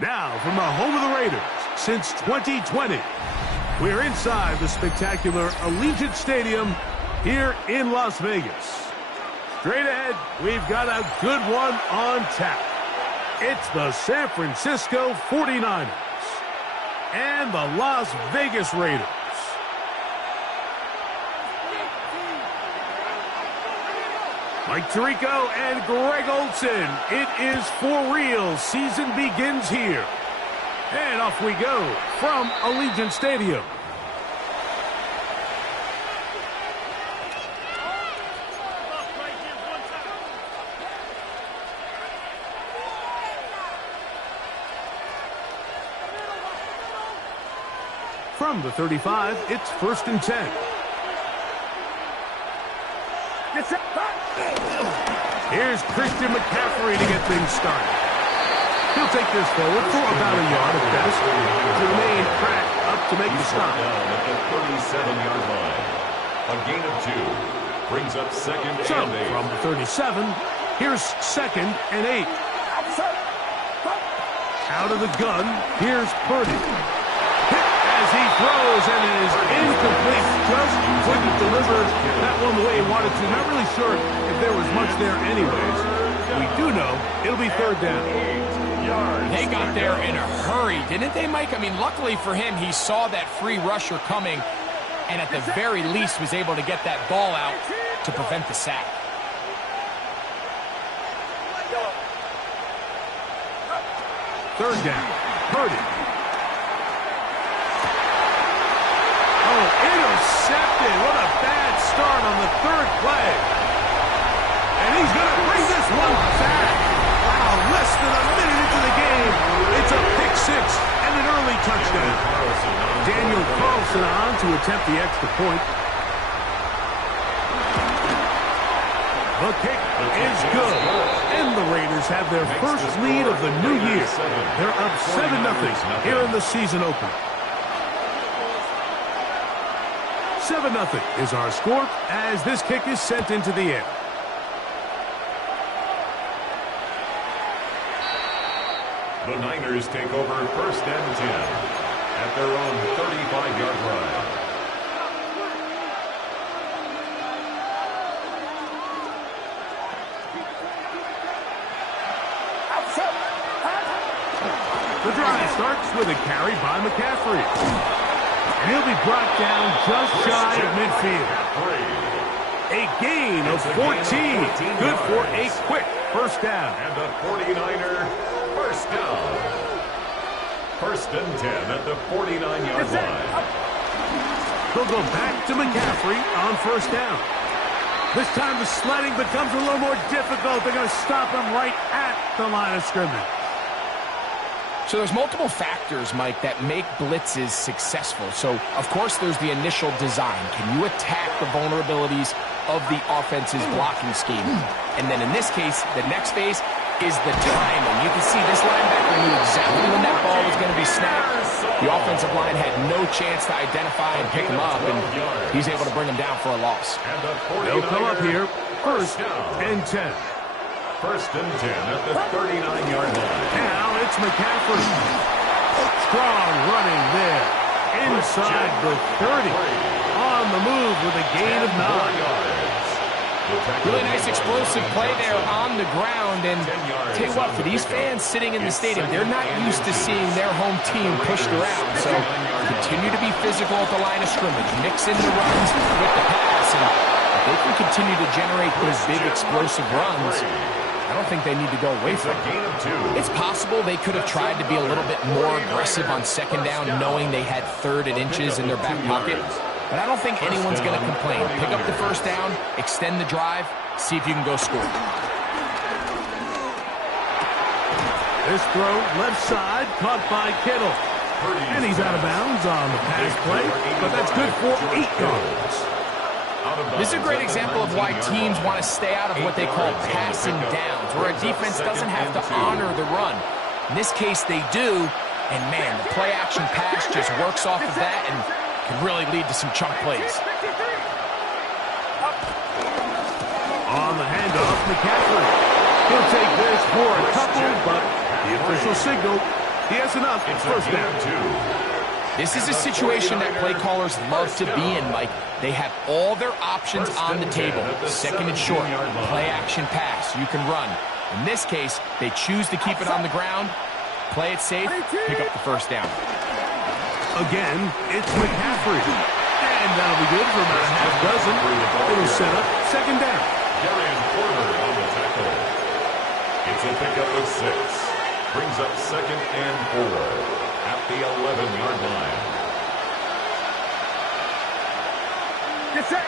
Now, from the home of the Raiders since 2020, we're inside the spectacular Allegiant Stadium here in Las Vegas. Straight ahead, we've got a good one on tap. It's the San Francisco 49ers and the Las Vegas Raiders. Mike Tirico and Greg Olsen. It is for real. Season begins here. And off we go from Allegiant Stadium. From the 35, it's 1st and 10. Here's Christian McCaffrey to get things started. He'll take this forward for about a yard at best. Jermaine Pratt up to make the stop. Down at the 37-yard line. A gain of 2 brings up 2nd and 8. So from the 37, here's 2nd and 8. Out of the gun, here's Purdy. As he throws, and it is incomplete. Just couldn't deliver that one the way he wanted to. Not really sure if there was much there anyways. We do know it'll be 3rd down. They got there in a hurry, didn't they, Mike? I mean, luckily for him, he saw that free rusher coming, and at the very least was able to get that ball out to prevent the sack. Third down. Purdy. Intercepted. What a bad start on the 3rd play. And he's going to bring this one back. Wow, less than a minute into the game. It's a pick 6 and an early touchdown. Daniel Carlson on to attempt the extra point. The kick is good. And the Raiders have their first lead of the new year. They're up 7-0 here in the season opener. 7-0 is our score as this kick is sent into the air. The Niners take over 1st and 10 at their own 35-yard line. The drive starts with a carry by McCaffrey. And he'll be brought down just shy of midfield. A gain of 14. Good for a quick 1st down. And the 49er 1st down. 1st and 10 at the 49-yard line. They'll go back to McCaffrey on 1st down. This time the sledding becomes a little more difficult. They're going to stop him right at the line of scrimmage. So there's multiple factors, Mike, that make blitzes successful. So, of course, there's the initial design. Can you attack the vulnerabilities of the offense's blocking scheme? And then in this case, the next phase is the timing. You can see this linebacker knew exactly when that ball was going to be snapped. The offensive line had no chance to identify and pick him up, and he's able to bring him down for a loss. They'll come up here 1st and 10. 1st and 10 at the 39-yard line. Now it's McCaffrey. Strong running there. Inside the 30. On the move with a gain of 9. Really nice explosive play there on the ground. And tell you what, for these fans sitting in the stadium, they're not used to seeing their home team pushed around. So continue to be physical at the line of scrimmage. Mix in the runs with the pass. And if they can continue to generate those big explosive runs, I don't think they need to go away from it. It's possible they could have tried to be a little bit more aggressive on 2nd down, knowing they had 3rd and inches in their back pocket. But I don't think anyone's going to complain. Pick up the 1st down, extend the drive, see if you can go score. This throw left side, caught by Kittle. And he's out of bounds on the pass play, but that's good for 8 yards. This is a great example of why teams want to stay out of what they call passing downs, where a defense doesn't have to honor the run. In this case, they do, and man, the play-action pass just works off of that and can really lead to some chunk plays. On the handoff, McCaffrey. He'll take this for a couple, but the official signal He has enough. It's First down. 2. This is a situation that play callers love to be in, Mike. They have all their options on the table. Second and short, play action pass. You can run. In this case, they choose to keep it on the ground, play it safe, pick up the first down. Again, it's McCaffrey. And that'll be good for about a half dozen. It'll set up second down. Darian Porter on the tackle. It's a pickup of 6. Brings up second and 4 at the 11-yard line. Get set.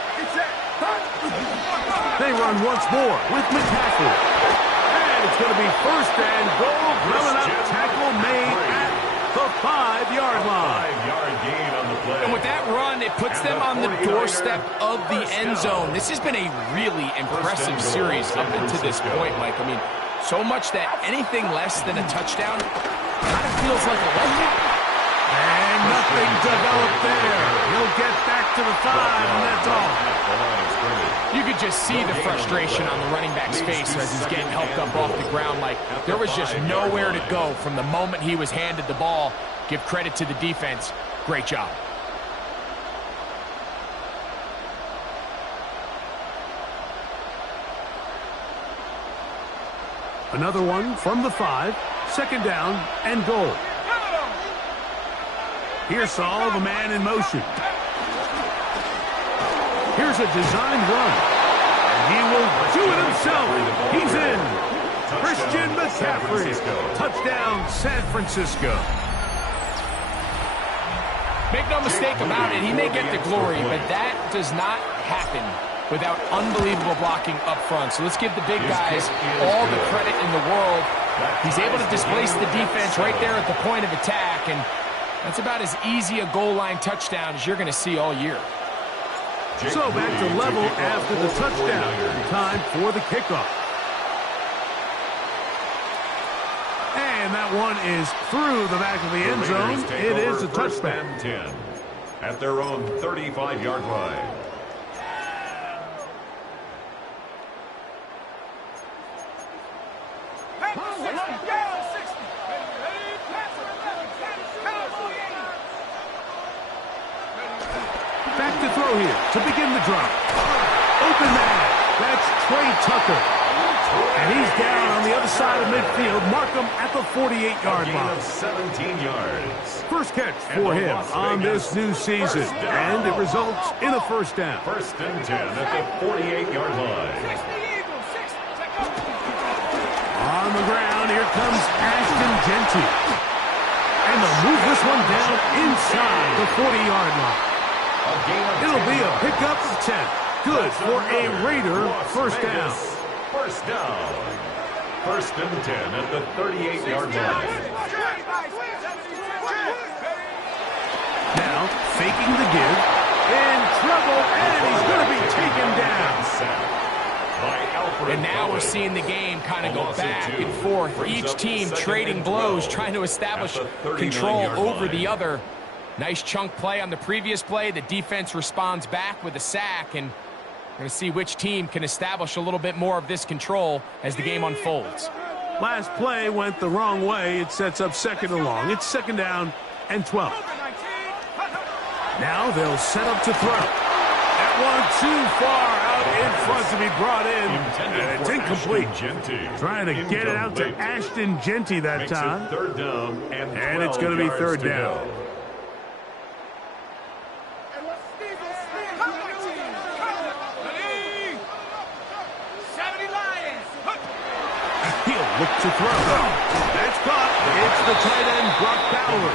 They run once more with McCaffrey. And it's going to be first and goal. Coming up, tackle made at the 5-yard line. 5-yard gain on the play. And with that run, it puts them on the doorstep of the end zone. This has been a really impressive series up until this point, Mike. I mean, so much that anything less than a touchdown kind of feels like a letdown. And nothing developed there. He'll get back to the 5, and that's all. You could just see the frustration on the running back's face as he's getting helped up off the ground. Like, there was just nowhere to go from the moment he was handed the ball. Give credit to the defense. Great job. Another one from the 5. Second down and goal. Here's Saul, the man in motion. Here's a designed run. And he will do it himself. He's in. Christian McCaffrey. Touchdown, San Francisco. Make no mistake about it, he may get the glory, but that does not happen without unbelievable blocking up front. So let's give the big guys all the credit in the world. He's able to displace the defense right there at the point of attack, and that's about as easy a goal line touchdown as you're going to see all year. So back to level after the touchdown. Time for the kickoff. And that one is through the back of the end zone. It is a touchdown. 10 at their own 35-yard line. Back to throw here to begin the drive. Open man. That's Trey Tucker. And he's down on the other side of midfield. Mark him at the 48-yard line. 17 yards. First catch for him on this new season. And it results in a first down. First and 10 at the 48-yard line. On the ground, here comes Ashton Jeanty. And they'll move this one down inside the 40-yard line. It'll be a pickup of 10. Good for a Raider first down. First down. First and 10 at the 38-yard line. Now, faking the give. In trouble, and he's going to be taken down. And now we're seeing the game kind of go back and forth. Each team trading blows, trying to establish control over the other. Nice chunk play on the previous play. The defense responds back with a sack, and we're going to see which team can establish a little bit more of this control as the game unfolds. Last play went the wrong way. It sets up second and long. It's second down and 12. Now they'll set up to throw. That one too far out in front to be brought in. And it's incomplete. Trying to get it out to Ashton Jeanty that time. Third down and it's going to be third down. He'll look to throw. That's caught. It's the tight end, Brock Bowers.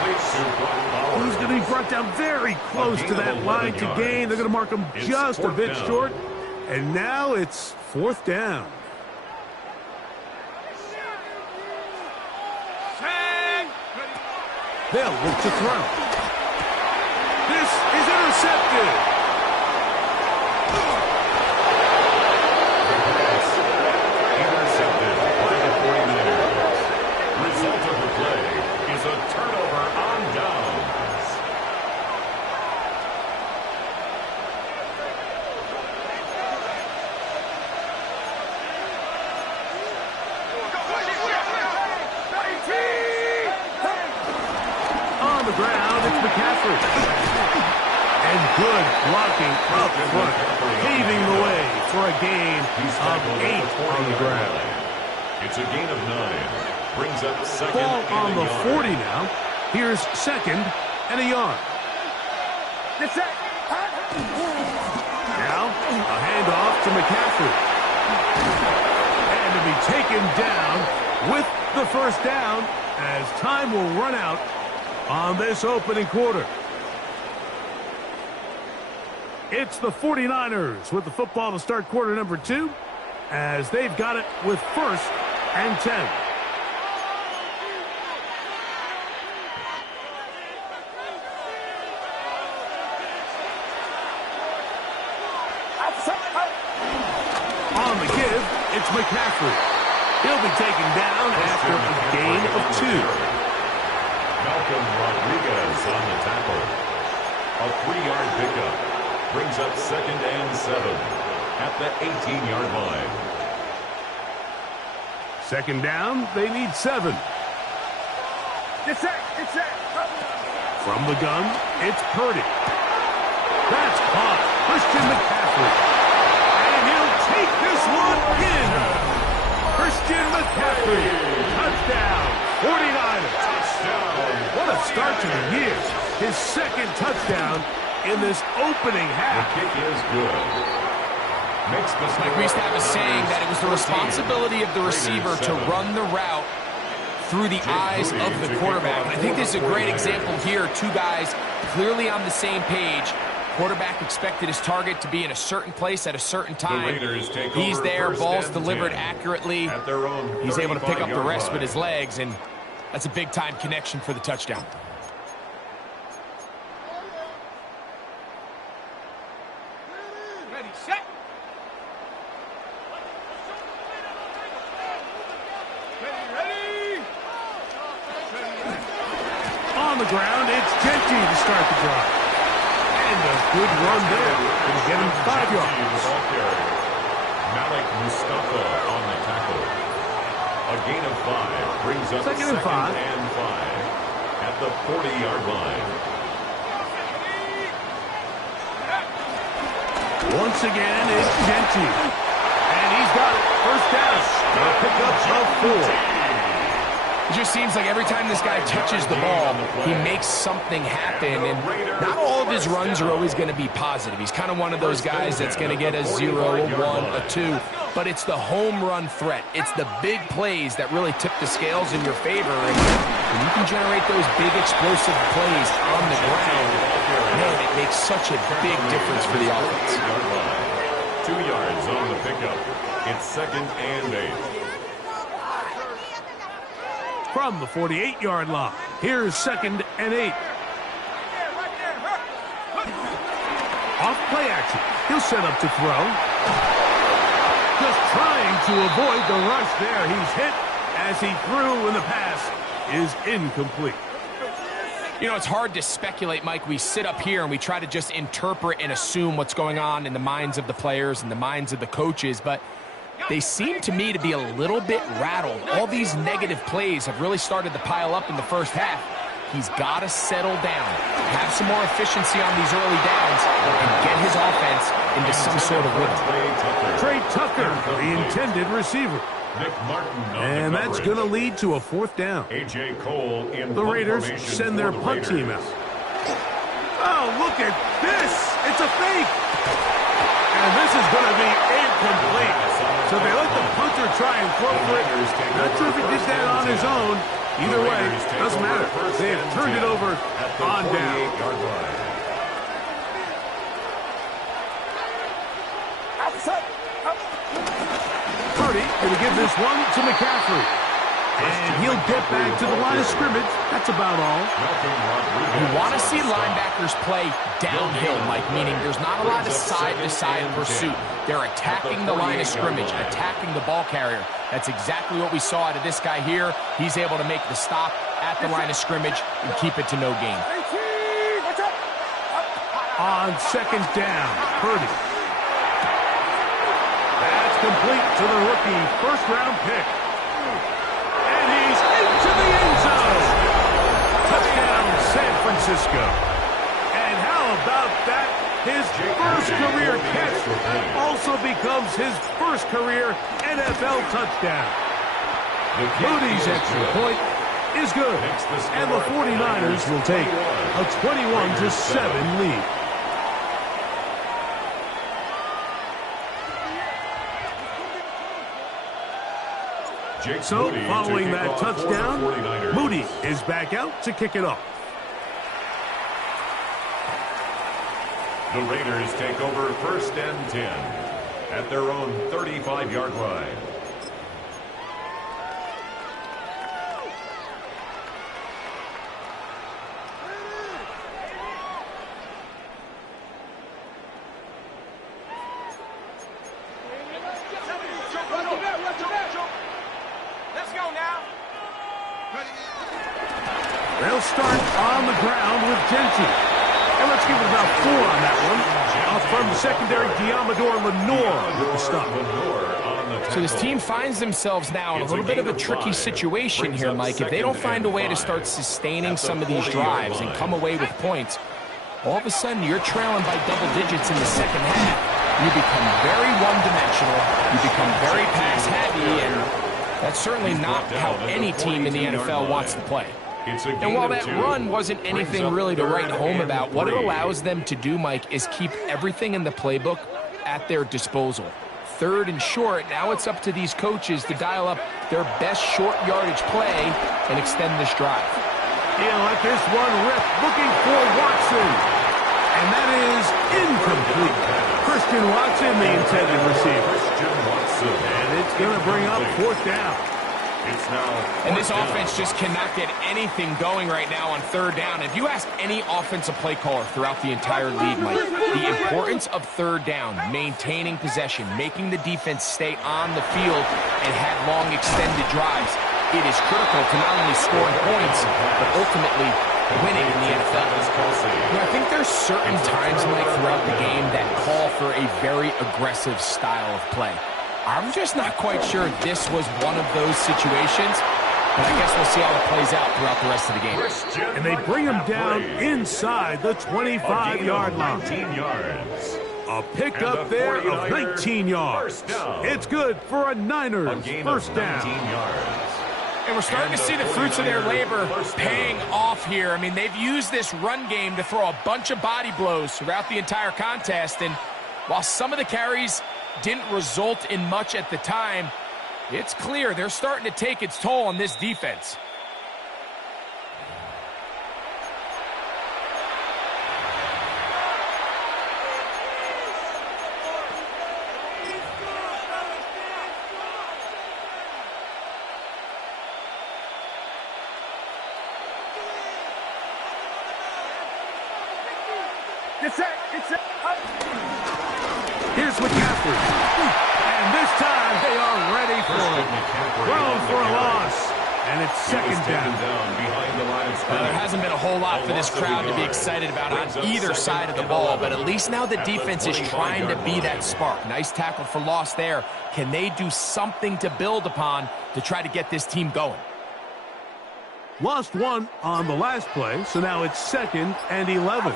He's going to be brought down very close to that line to gain. They're going to mark him just a bit short. And now it's fourth down. They'll look to throw. This is intercepted. Good blocking up front, paving the way for a gain of 8 on the ground. It's a gain of 9. Brings up second. Ball on the 40 now. Here's second and a yard. Now, a handoff to McCaffrey. And to be taken down with the first down as time will run out on this opening quarter. It's the 49ers with the football to start quarter number 2 as they've got it with first and 10. On the give, it's McCaffrey. He'll be taken down after a gain of 2. Malcolm Rodriguez on the tackle. A 3-yard pickup. Brings up second and 7 at the 18-yard line. Second down, they need 7. From the gun, it's Purdy. That's caught. Christian McCaffrey. And he'll take this one in. Christian McCaffrey. Touchdown. 49ers. What a start to the year. His second touchdown in this opening half. The kick is good. Makes the Like we used to have a saying that it was the responsibility of the receiver to run the route through the eyes of the quarterback. And I think this is a great example here. Two guys clearly on the same page. Quarterback expected his target to be in a certain place at a certain time. He's there, ball's delivered accurately. He's able to pick up the rest with his legs, and that's a big-time connection for the touchdown. Ready, set. Ready. On the ground, it's Genty to start the drive. And a good run there. It'll get him 5 yards. Malik Mustafa on the tackle. A gain of 5 brings up second and 5 at the 40-yard line. Once again, it's Genty. And he's got it. First down. A pickup of 4. It just seems like every time this guy touches the ball, he makes something happen, and not all of his runs are always going to be positive. He's kind of one of those guys that's going to get a 0, a 1, a 2, but it's the home run threat. It's the big plays that really tip the scales in your favor, and when you can generate those big explosive plays on the ground, man, it makes such a big difference for the offense. 2 yards on the pickup. It's second and 8. From the 48-yard line, here's second and 8. Off play action. He'll set up to throw. Just trying to avoid the rush there. He's hit as he threw, and the pass is incomplete. You know, it's hard to speculate, Mike. We sit up here and we try to just interpret and assume what's going on in the minds of the players and the minds of the coaches, but they seem to me to be a little bit rattled. All these negative plays have really started to pile up in the first half. He's got to settle down, have some more efficiency on these early downs, and get his offense into some sort of rhythm. Trey Tucker, the intended receiver. Nick Martin and that's going to lead to a 4th down. A.J. Cole in the Raiders send their punt team out. Oh, look at this. It's a fake. And this is going to be incomplete. So they let the punter try and throw for it. Not sure if he did that on his own. Either way, doesn't matter. They have turned it over on down. Purdy going to give this one to McCaffrey. And he'll get back to the line of scrimmage. That's about all. You want to see linebackers play downhill, Mike, meaning there's not a lot of side-to-side pursuit. They're attacking the line of scrimmage, attacking the ball carrier. That's exactly what we saw out of this guy here. He's able to make the stop at the line of scrimmage and keep it to no gain. On second down, Purdy. That's complete to the rookie first-round pick. And he's into the end zone. Touchdown, San Francisco. And how about that His first career catch also becomes his first career NFL touchdown. Moody's extra point is good, and the 49ers will take a 21-7 lead. So, following that touchdown, Moody is back out to kick it off. The Raiders take over 1st and 10 at their own 35-yard line. They'll start on the ground with Genty. And let's give it about 4 on that one. From the secondary, Diamador Lenore with the stop. So this team finds themselves now in a little bit of a tricky situation here, Mike. If they don't find a way to start sustaining some of these drives and come away with points, all of a sudden you're trailing by double digits in the second half. You become very one-dimensional. You become very pass-heavy, and that's certainly not how any team in the NFL wants to play. And while that run wasn't anything really to write home about, what it allows them to do, Mike, is keep everything in the playbook at their disposal. 3rd and short, now it's up to these coaches to dial up their best short yardage play and extend this drive. Yeah, like this one rip, looking for Watson. And that is incomplete. Christian Watson, the intended receiver. And it's going to bring up 4th down. And this offense just cannot get anything going right now on 3rd down. If you ask any offensive play caller throughout the entire league, Mike, the importance of 3rd down, maintaining possession, making the defense stay on the field and have long extended drives, it is critical to not only scoring points, but ultimately winning in the NFL. I think there's certain times, Mike, throughout the game that call for a very aggressive style of play. I'm just not quite sure this was one of those situations, but I guess we'll see how it plays out throughout the rest of the game. And they bring him down inside the 25-yard line. A pickup there of 19 yards. It's good for a Niners first down. And we're starting to see the fruits of their labor paying off here. I mean, they've used this run game to throw a bunch of body blows throughout the entire contest, and while some of the carries didn't result in much at the time, it's clear they're starting to take its toll on this defense. Here's McCaffrey. And this time they are ready for it. Thrown for a loss. And it's 2nd down. There hasn't been a whole lot for this crowd to be excited about on either side of the ball, but at least now the defense is trying to be that spark. Nice tackle for loss there. Can they do something to build upon to try to get this team going? Lost 1 on the last play, so now it's 2nd and 11.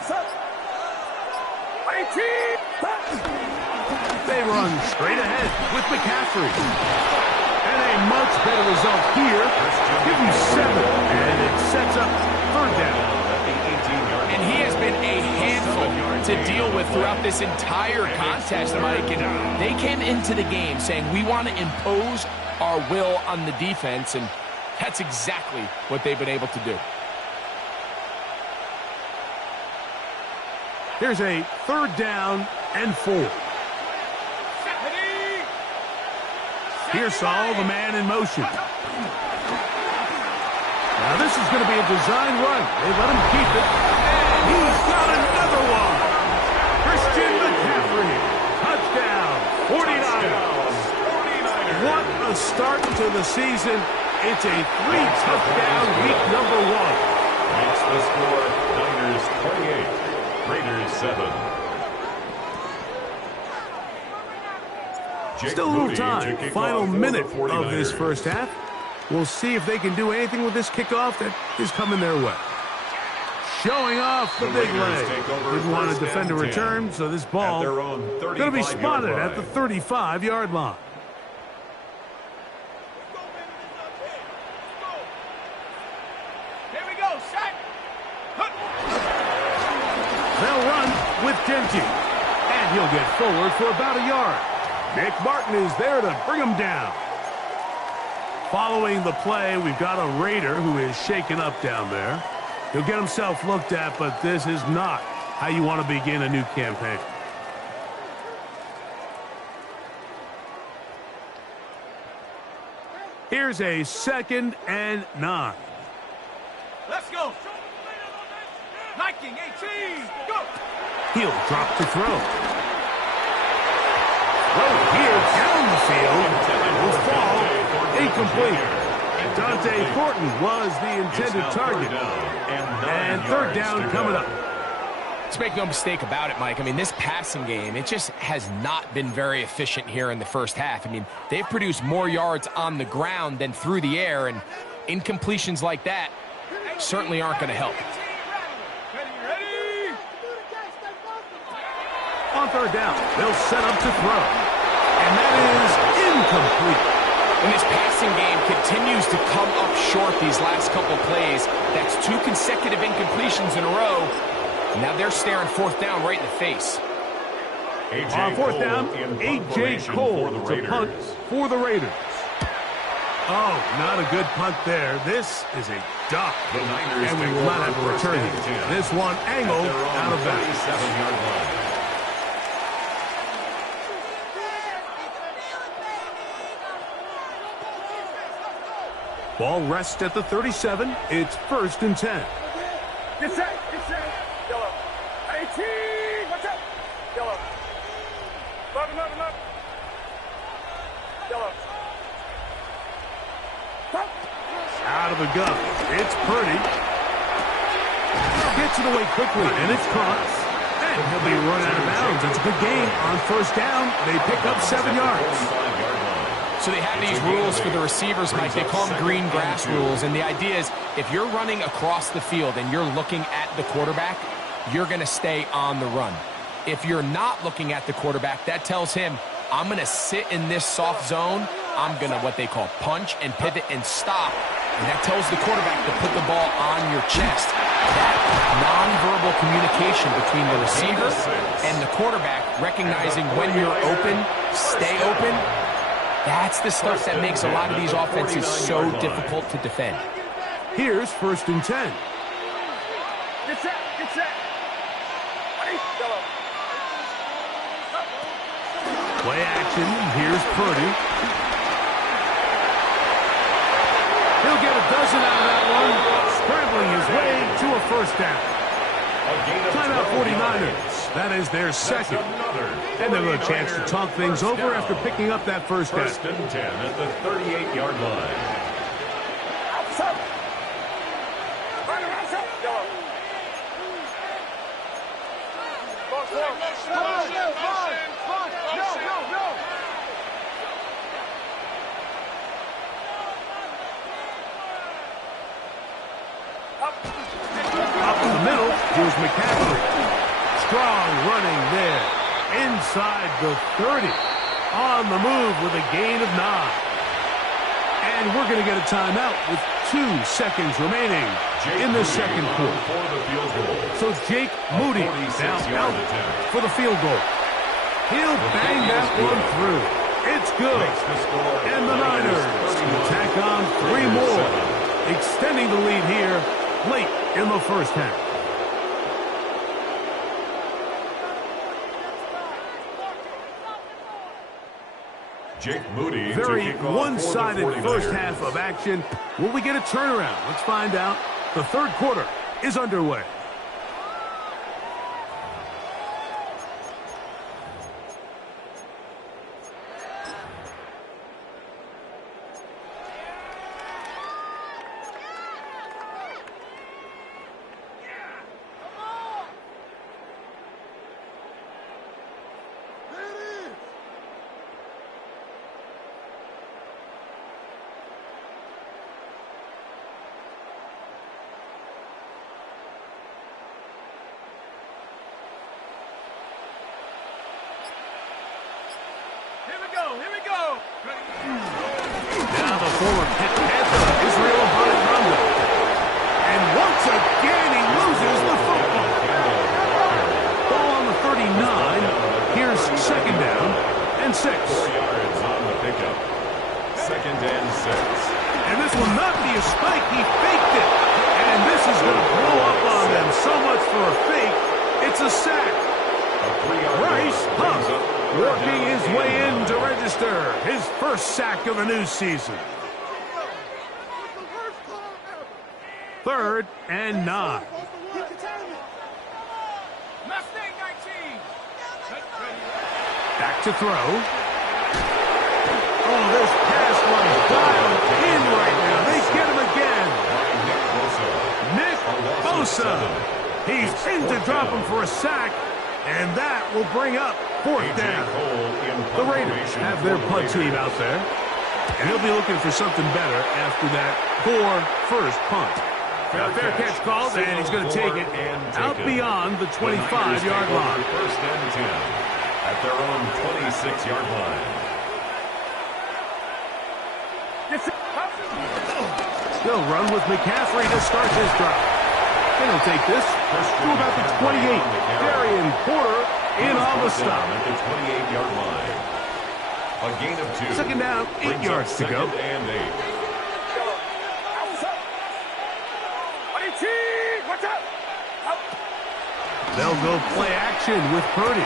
They run straight ahead with McCaffrey. And a much better result here. Give you 7, and it sets up 3rd down. And he has been a handful to deal with throughout this entire contest, Mike. And they came into the game saying, we want to impose our will on the defense, and that's exactly what they've been able to do. Here's a 3rd down and 4. Here's Saul, the man in motion. Now this is going to be a design run. They let him keep it. He's got another one. Christian McCaffrey. Touchdown. 49ers. What a start to the season. It's a 3-touchdown week number 1. Makes the score Niners 28, Raiders 7. Still a little time. Final minute of this first half. We'll see if they can do anything with this kickoff that is coming their way. showing off the big leg. Didn't want to defend a return, so this ball going to be spotted at the 35-yard line. Here we go, set. They'll run with Genty, and he'll get forward for about a yard. Nick Martin is there to bring him down. Following the play, we've got a Raider who is shaken up down there. He'll get himself looked at, but this is not how you want to begin a new campaign. Here's a 2nd and 9. Let's go. Liking 18. Go. He'll drop to throw. Throw here down the field. Will fall incomplete. Dante Thornton was the intended target. And 3rd down coming up. Let's make no mistake about it, Mike. I mean, this passing game, it just has not been very efficient here in the first half. I mean, they've produced more yards on the ground than through the air, and incompletions like that certainly aren't going to help. Ready? On 3rd down, they'll set up to throw. And that is incomplete. And this passing game continues to come up short these last couple plays. That's 2 consecutive incompletions in a row. Now they're staring 4th down right in the face. On 4th down, A.J. Cole to punt for the Raiders. Oh, not a good punt there. This is a duck. And we will not have a return here. This one angled out of bounds. Ball rests at the 37. It's 1st and 10. Get set. Get set. Yellow. 18. Watch out. Yellow. 11. Yellow. Out of the gun. It's Purdy. Gets it away quickly, and it's caught. And he'll be run out of bounds. It's a good game. On 1st down, they pick up 7 yards. So they have these rules for the receivers, Mike. They call them green grass rules. And the idea is if you're running across the field and you're looking at the quarterback, you're going to stay on the run. If you're not looking at the quarterback, that tells him, I'm going to sit in this soft zone. I'm going to what they call punch and pivot and stop. And that tells the quarterback to put the ball on your chest. That nonverbal communication between the receiver and the quarterback, recognizing when you're open, stay open, that's the stuff that makes a lot of these offenses so difficult to defend. Here's 1st and 10. Get set. Get set. Ready? Yellow. Play action. Here's Purdy. He'll get a dozen out of that one, scrambling his way to a 1st down. Timeout 49ers. That is their 2nd. And they'll have a chance to talk things over after picking up that 1st down. 1st and 10 at the 38-yard line. Outside. Right outside. Yellow. No. Up in the middle, here's McCaffrey. Strong running there. Inside the 30. On the move with a gain of 9. And we're going to get a timeout with 2 seconds remaining in the 2nd quarter. So Jake Moody now out for the field goal. He'll bang that one through. It's good. And the Niners will tack on 3 more, extending the lead here late in the 1st half. Jake Moody. Very one-sided 1st half of action. Will we get a turnaround? Let's find out. The 3rd quarter is underway. Now the former Pitt Panther, Israel Abadi-Randa. And once again, he loses the football. Ball on the 39. Here's second down and 6. 4 yards on the pickup. Second and 6. And this will not be a spike. He faked it. And this is going to blow up on them. So much for a fake. It's a sack. Bryce Huff working his way in to register his first sack of the new season. 3rd and 9. Back to throw. Oh, this pass was dialed in right now. They get him again. Nick Bosa. He's in to drop him for a sack, and that will bring up 4th down. The Raiders have their punt team out there, and he'll be looking for something better after that poor first punt. Fair catch called, and he's going to take it out beyond the 25-yard line. First and 10 at their own 26-yard line. They'll run with McCaffrey to start this drive. Then he'll take this to about the 28. Darian Porter in on the stop. At the 28-yard line. A gain of 2. Second down, 8 yards to go. And 8. Watch out! They'll go play action with Purdy.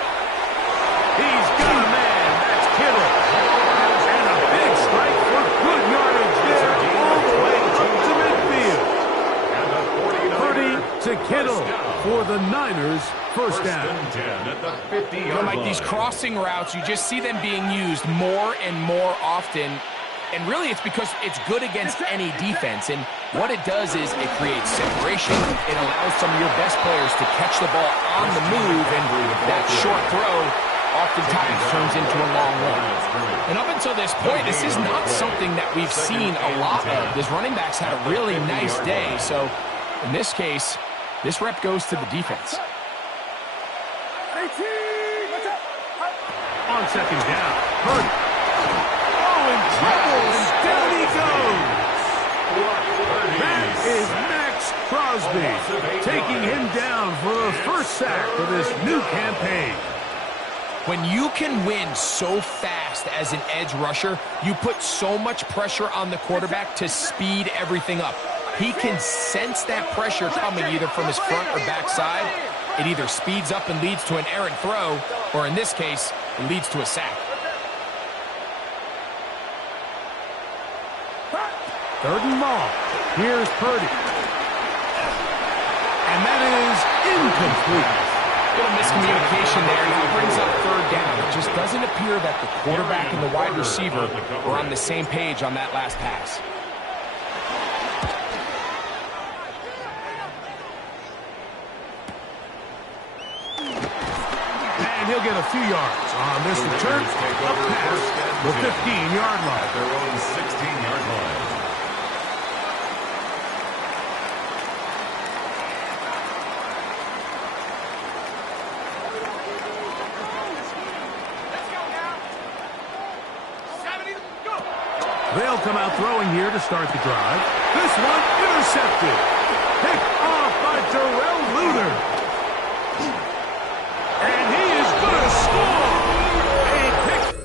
He's got a man. That's Kittle. And a big strike for good yardage there all the way up to midfield. Purdy to Kittle for the Niners' first down. At the 50-yard line. Like these crossing routes, you just see them being used more and more often. And really, it's because it's good against any defense. And what it does is it creates separation. It allows some of your best players to catch the ball on the move. And that short throw oftentimes turns into a long run. And up until this point, this is not something that we've seen a lot of. This running back's had a really nice day. So in this case, this rep goes to the defense. On second down, Purdy. Oh, in trouble, and down he goes. That is Max Crosby taking him down for the first sack of this new campaign. When you can win so fast as an edge rusher, you put so much pressure on the quarterback to speed everything up. He can sense that pressure coming either from his front or back side. It either speeds up and leads to an errant throw, or in this case, it leads to a sack. 3rd and long. Here's Purdy. And that is incomplete. Little miscommunication there. That brings up 3rd down. It just doesn't appear that the quarterback and the wide receiver were on the same page on that last pass. And he'll get a few yards on this return. Up past the 15-yard line. At their own 16-yard line. They'll come out throwing here to start the drive. This one intercepted. Picked off by Darrell Luter. And he is going to score. A pick.